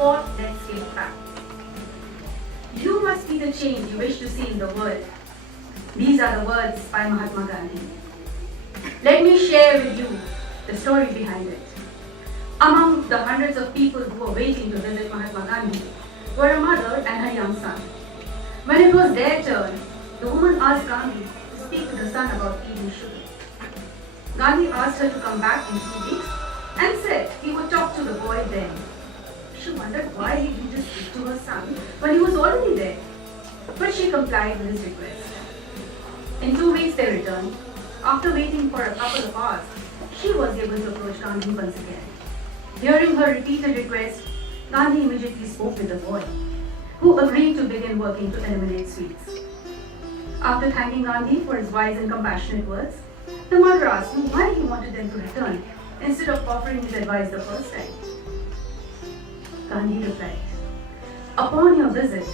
4th Netscape Pact. You must be the change you wish to see in the world. These are the words by Mahatma Gandhi. Let me share with you the story behind it. Among the hundreds of people who were waiting to visit Mahatma Gandhi were a mother and her young son. When it was their turn, the woman asked Gandhi to speak to the son about eating sugar. Gandhi asked her to come back in 2 weeks and said he would talk to the boy then. She wondered why he didn't just speak to her son when he was already there. But she complied with his request. In 2 weeks they returned. After waiting for a couple of hours, she was able to approach Gandhi once again. Hearing her repeated request, Gandhi immediately spoke with the boy, who agreed to begin working to eliminate sweets. After thanking Gandhi for his wise and compassionate words, the mother asked him why he wanted them to return instead of offering his advice the first time. Gandhi replied, "Upon your visit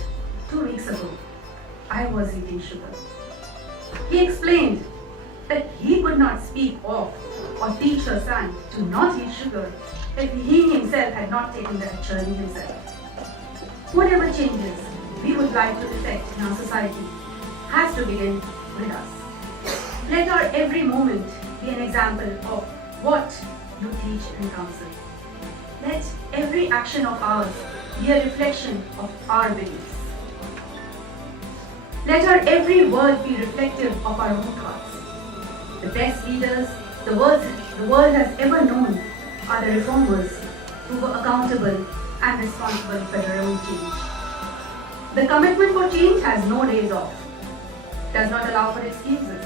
2 weeks ago, I was eating sugar." He explained that he could not speak of or teach her son to not eat sugar if he himself had not taken that journey himself. Whatever changes we would like to effect in our society has to begin with us. Let our every moment be an example of what you teach and counsel. Let every action of ours be a reflection of our beliefs. Let our every word be reflective of our own thoughts. The best leaders the world has ever known are the reformers who were accountable and responsible for their own change. The commitment for change has no days off, does not allow for excuses,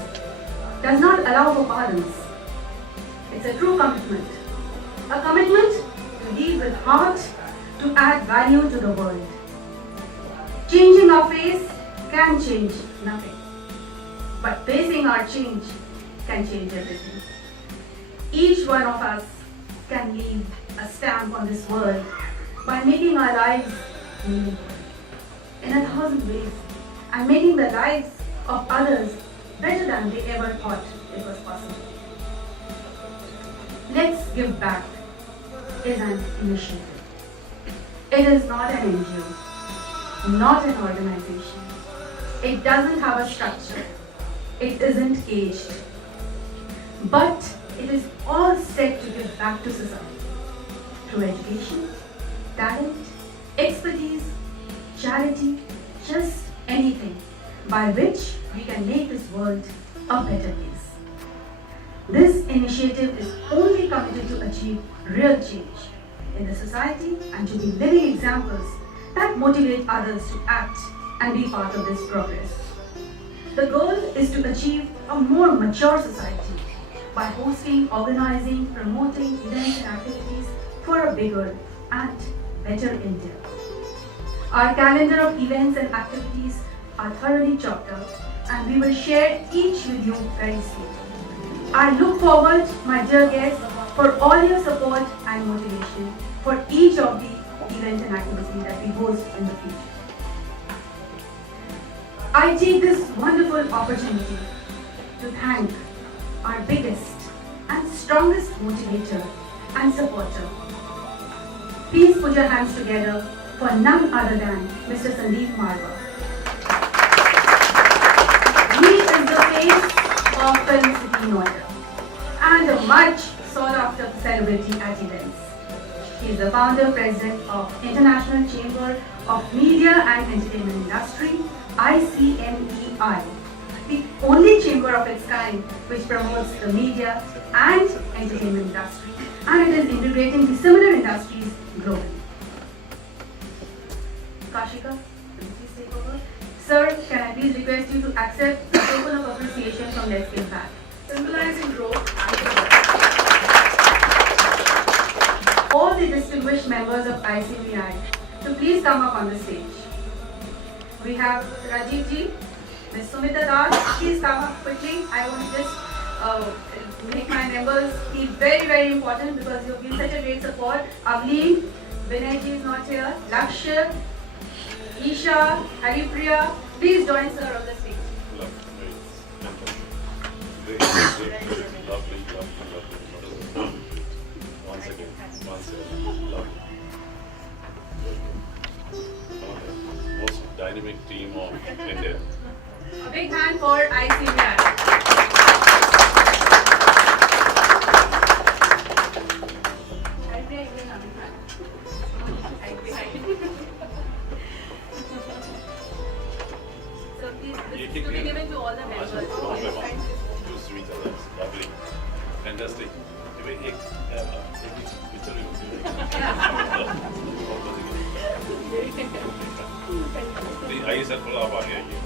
does not allow for pardons. It's a true commitment. A commitment to lead with heart, to add value to the world. Changing our face can change nothing, but facing our change can change everything. Each one of us can leave a stamp on this world by making our lives meaningful in 1,000 ways and making the lives of others better than they ever thought it was possible. Let's Give Back is an initiative. It is not an NGO, not an organization. It doesn't have a structure. It isn't caged. But it is all set to give back to society through education, talent, expertise, charity, just anything by which we can make this world a better place. This initiative is only committed to achieve real change in the society and to be living examples that motivate others to act and be part of this progress. The goal is to achieve a more mature society by hosting, organizing, promoting events and activities for a bigger and better India. Our calendar of events and activities are thoroughly chalked out and we will share each with you very soon. I look forward, my dear guests, for all your support and motivation for each of the events and activities that we host in the future. I take this wonderful opportunity to thank our biggest and strongest motivator and supporter. Please put your hands together for none other than Mr. Sandeep Marwa. He is the face of Film City Noida and a much sought after celebrity at events. He is the founder president of International Chamber of Media and Entertainment Industry, ICMEI, the only chamber of its kind which promotes the media and entertainment industry, and it is integrating the similar industries globally. Kashika, will you please take over? Sir, can I please request you to accept the token of appreciation from Let's Give Back, symbolizing growth and all the distinguished members of ICMEI to please come up on the stage. We have Rajiv Ji, Ms. Sumita Das, please come up quickly. I want to just make my members feel very, very important because you've been such a great support. Avleen, Vinay Ji is not here, Lakshya, Isha, Haripriya, please join sir on the stage. Once again, lovely. dynamic team of India. A big hand for ICMI. So please, this is to be given to all the members. Two sweets are lovely, fantastic. Picture भी होती है आइए sir थोड़ा आप आगे आइए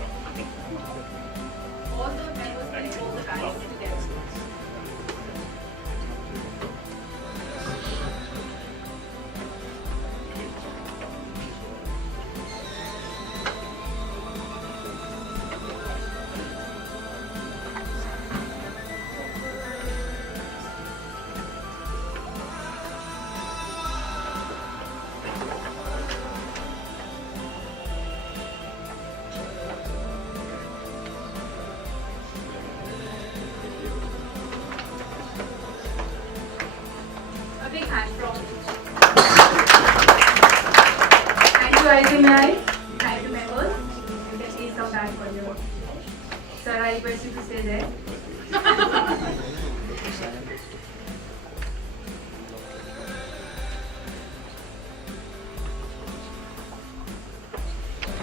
All the members can hold the cards together. A big hand from. Thank you, ICMI. Thank you, members. You can please come back for your. Sir, I request you to stay there.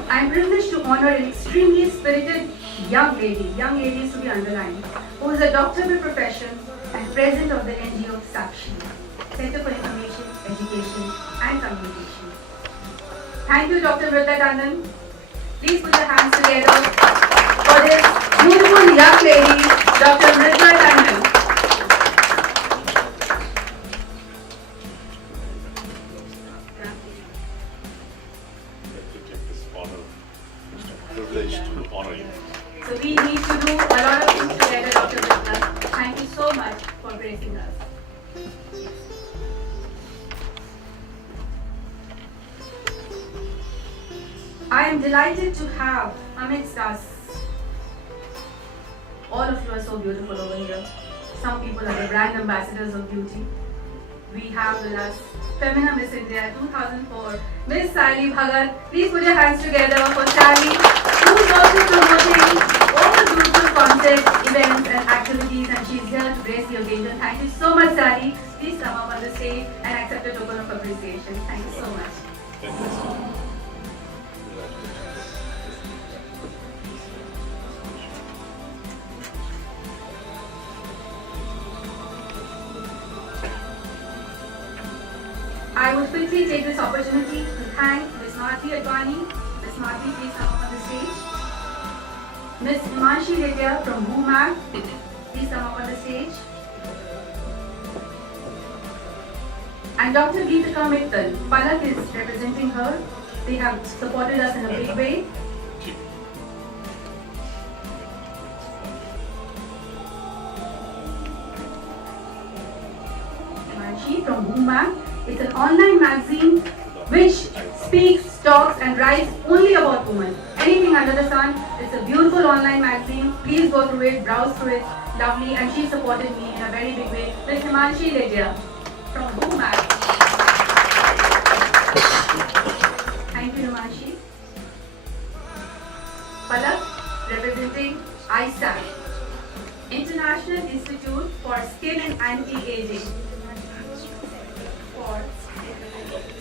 I am privileged to honor an extremely spirited young lady is to be underlined, who is a doctor by profession and president of the NGO Sakshi, Center for Information, Education and Communication. Thank you, Dr. Vrita Tandon. Please put your hands together for this beautiful young lady, Dr. Vrita Tandon. Privileged to honor you. So we need to do a lot of things together, Dr. Vrita. Thank you so much for gracing us. I am delighted to have amidst us. All of you are so beautiful over here. Some people are the brand ambassadors of beauty. We have with us Femina Miss India 2004, Miss Sally Bhagat. Please put your hands together for Sally, who is also promoting all the beautiful concepts, events and activities, and she is here to grace the occasion. Thank you so much, Sally. Please come up on the stage and accept a token of appreciation. Thank you so much. Thank you. I would quickly take this opportunity to thank Ms. Marti Advani. Ms. Marti, please come up on the stage. Ms. Himanshi Redya from BooMag, please come up on the stage. And Dr. Geetika Mittal, Palak is representing her. They have supported us in a big way. Himanshi from BooMag. It's an online magazine which speaks, talks and writes only about women. Anything under the sun. It's a beautiful online magazine. Please go through it, browse through it. Lovely, and she supported me in a very big way. Ms. Himanshi Ledya from BooMag. Thank you, Himanshi. Palak representing ISAC, International Institute for Skin and Anti-Aging.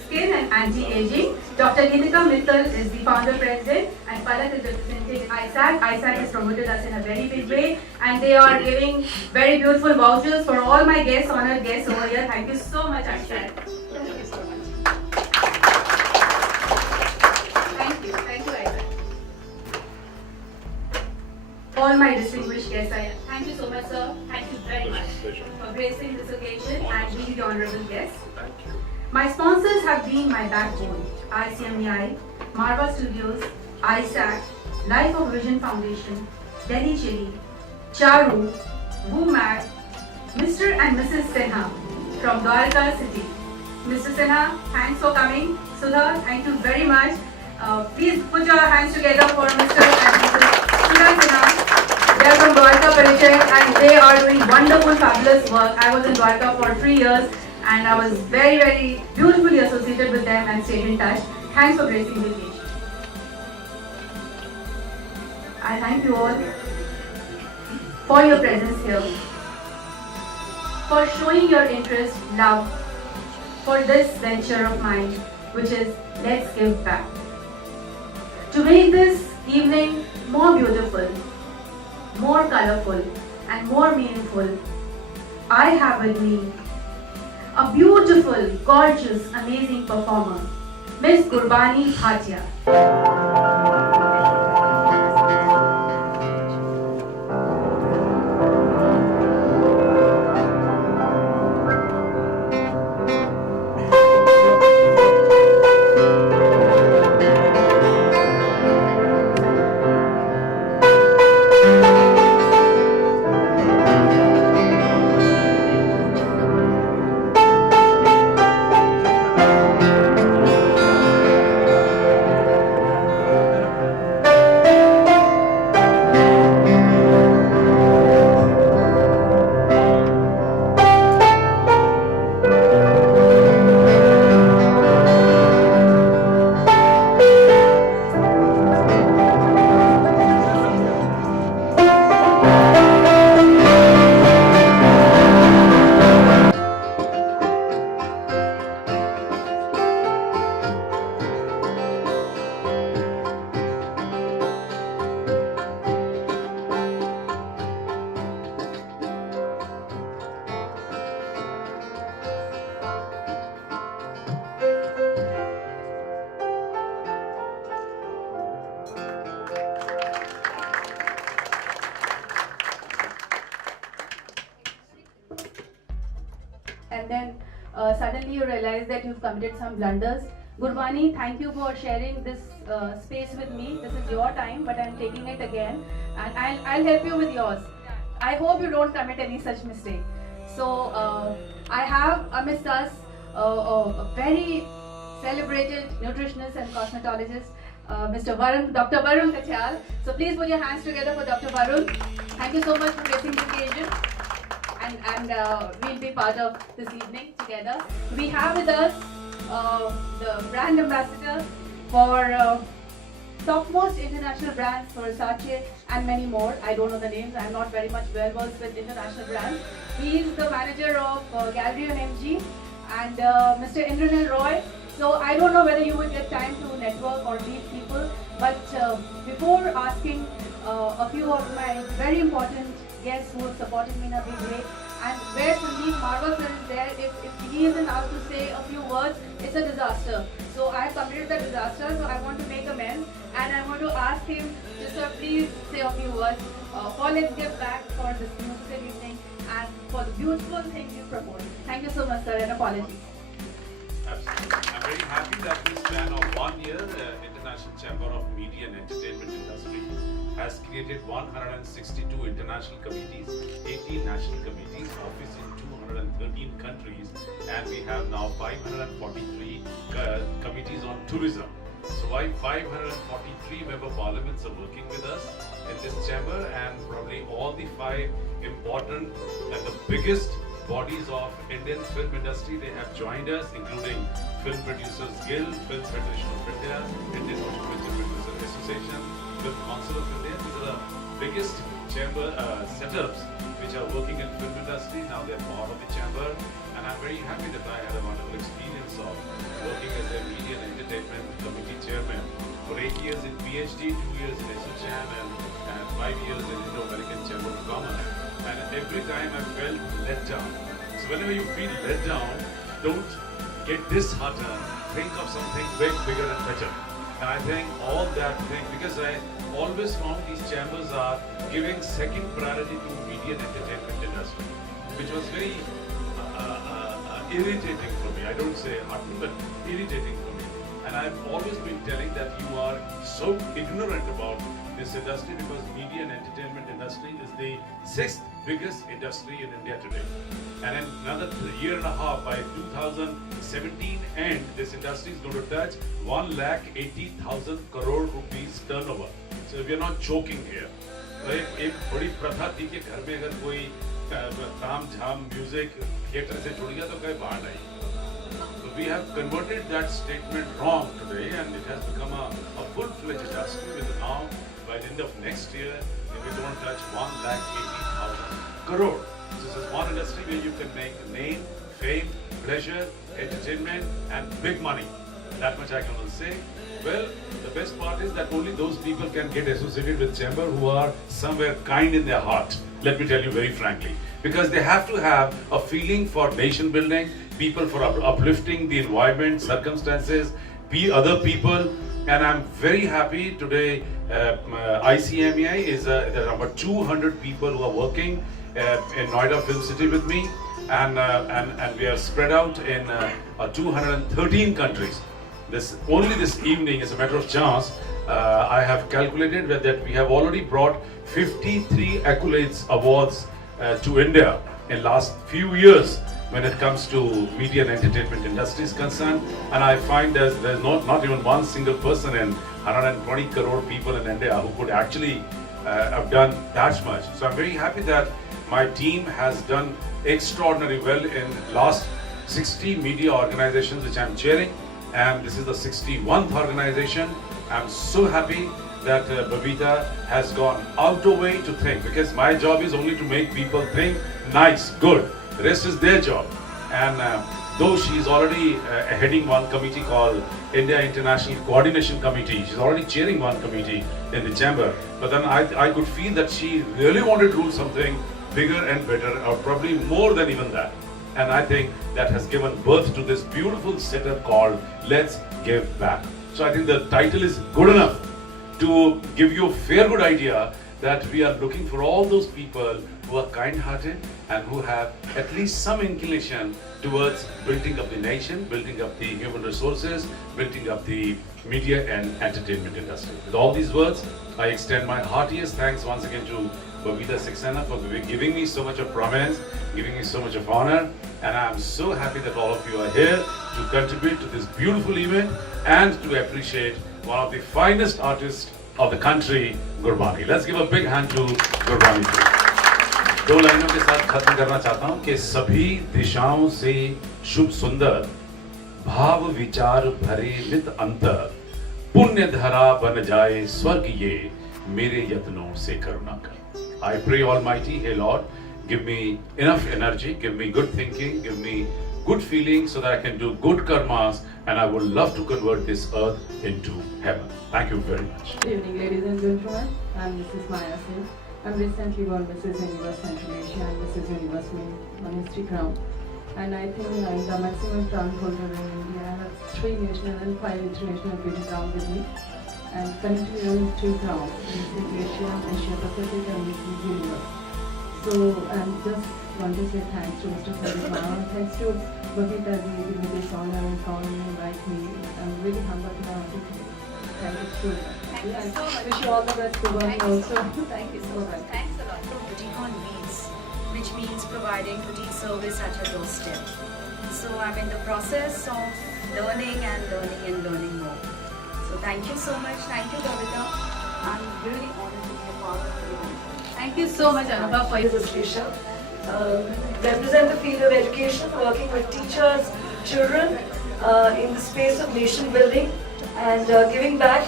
Skin and Anti-Aging. Dr. Geetika Mittal is the founder president and Palak is representing ISAC. ISAC has promoted us in a very big way and they are giving very beautiful vouchers for all my guests, honored guests over here. Thank you so much, ISAC. Thank you so much. Thank you, ISAC. All my distinguished guests, thank you so much, sir. Thank you very much for gracing this occasion and being the honorable guest. Thank you. My sponsors have been my backbone: ICMEI, Marva Studios, ISAC, Life of Vision Foundation, Delhi Chili, Charu, BooMag, Mr. and Mrs. Sinha from Dwarka City. Mr. Sinha, thanks for coming. Sudha, thank you very much. Please put your hands together for Mr. and Mrs. Sudha Sinha. They are from Dwarka Parichay and they are doing wonderful, fabulous work. I was in Dwarka for 3 years. And I was very, very beautifully associated with them and stayed in touch. Thanks for gracing the occasion. I thank you all for your presence here, for showing your interest, love for this venture of mine, which is Let's Give Back. To make this evening more beautiful, more colorful, and more meaningful, I have with me a beautiful, gorgeous, amazing performer, Miss Gurbani Bhatia. And then suddenly you realize that you've committed some blunders. Gurbani, thank you for sharing this space with me. This is your time, but I'm taking it again, and I'll help you with yours. I hope you don't commit any such mistake. So I have amidst us a very celebrated nutritionist and cosmetologist, Mr. Varun, Dr. Varun Kachal. So please put your hands together for Dr. Varun. Thank you so much for gracing the occasion. And we'll be part of this evening together. We have with us the brand ambassador for topmost international brands for Versace and many more. I don't know the names. I'm not very much well versed with international brands. He is the manager of Gallery on MG and Mr. Indranil Roy. So I don't know whether you will get time to network or meet people, but before asking a few of my very important guests who have supported me in a big way, and where Sandeep Marwah sir is there, if he isn't out to say a few words, it's a disaster. So I have committed the disaster, so I want to make amends, and I want to ask him to sir please say a few words for Let's Give Back for this musical evening and for the beautiful things you proposed. Thank you so much sir, and apologies. Absolutely. I'm very happy that in the span of 1 year, International Chamber of Media and Entertainment Industry has created 162 international committees, 18 national committees, office in 213 countries, and we have now 543 committees on tourism. So why 543 member parliaments are working with us in this chamber, and probably all the 5 important and the biggest bodies of Indian film industry, they have joined us, including Film Producers Guild, Film Federation of India, Indian Motion Picture Producer Association, Film Council of India. These are the biggest chamber setups which are working in film industry. Now they are part of the chamber, and I'm very happy that I had a wonderful experience of working as a media and entertainment committee chairman for 8 years in PhD, 2 years in SHM, and 5 years in Indo-American Chamber of Commerce. And every time I felt let down. So whenever you feel let down, don't get disheartened. Think of something big, bigger and better. And I think all that thing, because I always found these chambers are giving second priority to media and entertainment industry, which was very irritating for me. I don't say heartening, but irritating for me. And I've always been telling that you are so ignorant about this industry, because media and entertainment industry is the 6th biggest industry in India today. And in another year and a half, by 2017 end, this industry is going to touch 1,80,000 crore rupees turnover. So we are not joking here. एक बड़ी प्रथा थी कि घर में अगर कोई ताम झाम म्यूजिक थिएटर से जुड़ गया तो कहीं बाहर नहीं. So we have converted that statement wrong today, and it has become a full-fledged industry with now by the end of next year, if we don't touch 1,80,000 crore. This is one industry where you can make name, fame, pleasure, entertainment, and big money. That much I can only say. Well, the best part is that only those people can get associated with Chamber who are somewhere kind in their heart. Let me tell you very frankly. Because they have to have a feeling for nation building, people for uplifting the environment, circumstances, other people. And I'm very happy today. ICMEI is there are about 200 people who are working in Noida Film City with me, and we are spread out in 213 countries. Only this evening, as a matter of chance, I have calculated that we have already brought 53 accolades awards to India in last few years when it comes to media and entertainment industry is concerned. And I find there's not even one single person in 120 crore people in India who could actually have done that much. So I'm very happy that my team has done extraordinarily well in last 60 media organizations which I'm chairing. And this is the 61st organization. I'm so happy that Babita has gone out of way to think, because my job is only to make people think nice, good. The rest is their job. And though she is already heading one committee called India International Coordination Committee, she's already chairing one committee in the chamber. But then I could feel that she really wanted to do something bigger and better, or probably more than even that. And I think that has given birth to this beautiful setup called Let's Give Back. So I think the title is good enough to give you a fair good idea that we are looking for all those people who are kind-hearted and who have at least some inclination towards building up the nation, building up the human resources, building up the media and entertainment industry. With all these words, I extend my heartiest thanks once again to Babita Saxena for giving me so much of prominence, giving me so much of honor, and I am so happy that all of you are here to contribute to this beautiful event and to appreciate one of the finest artists of the country, Gurbani. Let's give a big hand to Gurbani ji. दो लाइनों के साथ खत्म करना चाहता हूं कि सभी दिशाओं से शुभ सुंदर भाव विचार भरे नित अंतर पुण्य धरा बन जाए स्वर्ग ये मेरे यत्नों से करुणा कर. I pray Almighty, hey Lord, give me enough energy, give me good thinking, give me good feelings so that I can do good karmas, and I would love to convert this earth into heaven. Thank you very much. Good evening, ladies and gentlemen. I'm Mrs. Maya Singh. I'm recently won Mrs. Universe Central Asia and Mrs. Universe Ministry Crown. And I think I'm the maximum crown holder in India. I have 3 national and 5 international beauty crowns with me. And currently earning 3 crowns, Mrs. Asia, Asia Pacific and Mrs. Universe. So I just want to say thanks to Mr. Sandeep Mao and thanks to Babita ji giving me this honor and calling me, invite me. I'm really humbled to have you. Thank you so much. Thank you so much. Wish you all the best to Babita Thank you also. so much. Thank you so much. Bye-bye. Thanks a lot. Boutique on Wheels, which means providing boutique service at your doorstep. So I'm in the process of learning and learning and learning more. So thank you so much. Thank you, Babita. I'm really honored to be a part of the event. Thank you so much, Anubhav, for This is Risha. Represent the field of education, working with teachers, children in the space of nation building and giving back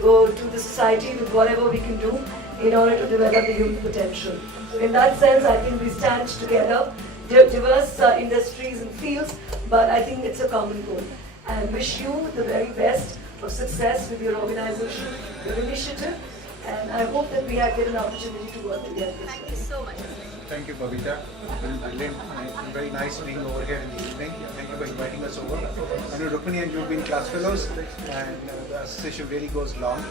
to the society with whatever we can do in order to develop the human potential. So in that sense, I think we stand together, diverse industries and fields, but I think it's a common goal. And wish you the very best of success with your organization, your initiative, and I hope that we get an opportunity to work together. Thank you so much. Thank you, Babita. It's been brilliant. It's very nice being over here in the evening. Thank you for inviting us over. I know Rukmini and you have been class fellows, and the association really goes long.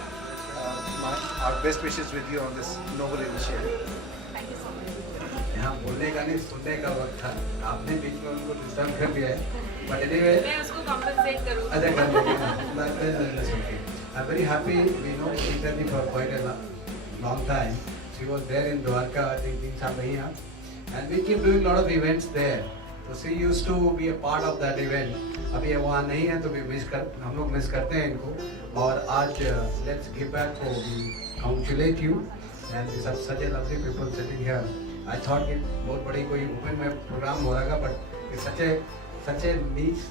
Our best wishes with you on this noble initiative. Thank you so much. यहाँ बोलने का नहीं सुनने का वक्त था. आपने बीच में उनको डिस्टर्ब कर दिया है. But anyway, मैं उसको compensate करूँगी. अच्छा कर लेंगे. That's okay. I'm very happy. We know Eternity for quite a long time. She was there in Dwarka, I think 3 साल रही हैं. And we keep doing a lot of events there. So she used to be a part of that event. अभी ये वहाँ नहीं है तो हम लोग मिस करते हैं इनको. और आज let's give back को we congratulate you and such a lovely people sitting here. I thought कि बहुत बड़ी कोई ओपन में प्रोग्राम हो रहा but it's such a niche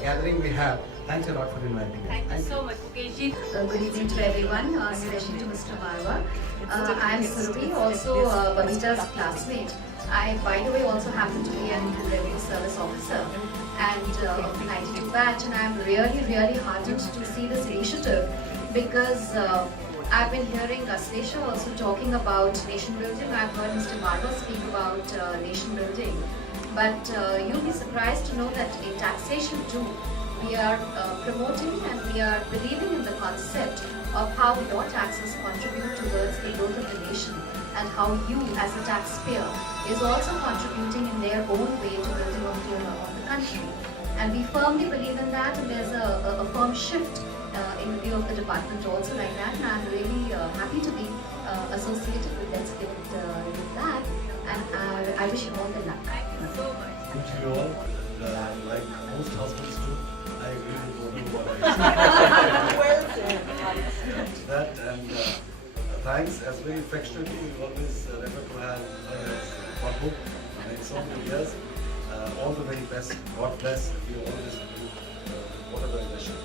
gathering we have. Thanks a lot for inviting us. Thank you so much, Mukeshji. Good evening to everyone, especially to Mr. Marwa. I am Surabhi, also Babita's classmate. I, by the way, also happen to be an revenue service officer and of the 92 batch, and I am really heartened to see this initiative because I've been hearing Aslesha also talking about nation building. I've heard Mr. Marwa speak about nation building, but you'll be surprised to know that in taxation too, we are promoting and we are believing in the concept of how your taxes contribute towards the growth of the nation and how you as a taxpayer is also contributing in their own way to building of the country. And we firmly believe in that, and there's a firm shift in the view of the department also like that, and I'm really happy to be associated with Let's Give It with that, and I wish you all the luck. Thank you so much. Good to you all. Like most husbands do, I agree with what I said. That and thanks, as very affectionately, we always refer to her as Babu in so many years. All the very best. God bless. We always do whatever the mission.